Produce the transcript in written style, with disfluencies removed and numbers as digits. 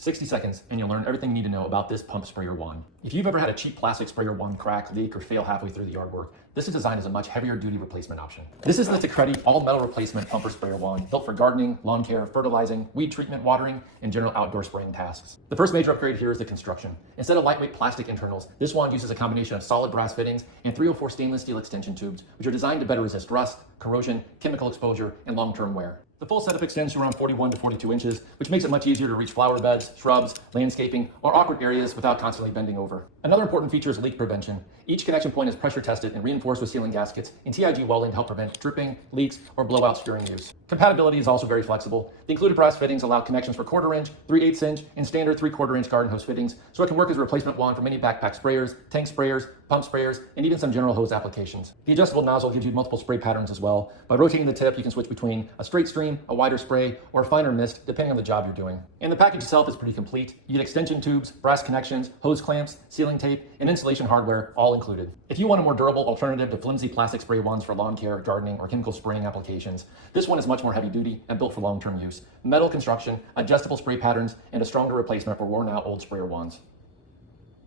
60 seconds and you'll learn everything you need to know about this pump sprayer wand. If you've ever had a cheap plastic sprayer wand crack, leak, or fail halfway through the yard work, this is designed as a much heavier duty replacement option. This is the Tecreddy all metal replacement pumper sprayer wand, built for gardening, lawn care, fertilizing, weed treatment, watering, and general outdoor spraying tasks. The first major upgrade here is the construction. Instead of lightweight plastic internals, this wand uses a combination of solid brass fittings and 304 stainless steel extension tubes, which are designed to better resist rust, corrosion, chemical exposure, and long-term wear. The full setup extends to around 41 to 42 inches, which makes it much easier to reach flower beds, shrubs, landscaping, or awkward areas without constantly bending over. Another important feature is leak prevention. Each connection point is pressure tested and reinforced with sealing gaskets and TIG welding to help prevent dripping, leaks, or blowouts during use. Compatibility is also very flexible. The included brass fittings allow connections for 1/4 inch, 3/8 inch, and standard 3/4 inch garden hose fittings, so it can work as a replacement wand for many backpack sprayers, tank sprayers, pump sprayers, and even some general hose applications. The adjustable nozzle gives you multiple spray patterns as well. By rotating the tip, you can switch between a straight stream, a wider spray, or a finer mist, depending on the job you're doing. And the package itself is pretty complete. You get extension tubes, brass connections, hose clamps, sealing tape, and insulation hardware, all included. If you want a more durable alternative to flimsy plastic spray wands for lawn care, gardening, or chemical spraying applications, this one is much more heavy duty and built for long-term use. Metal construction, adjustable spray patterns, and a stronger replacement for worn-out old sprayer wands.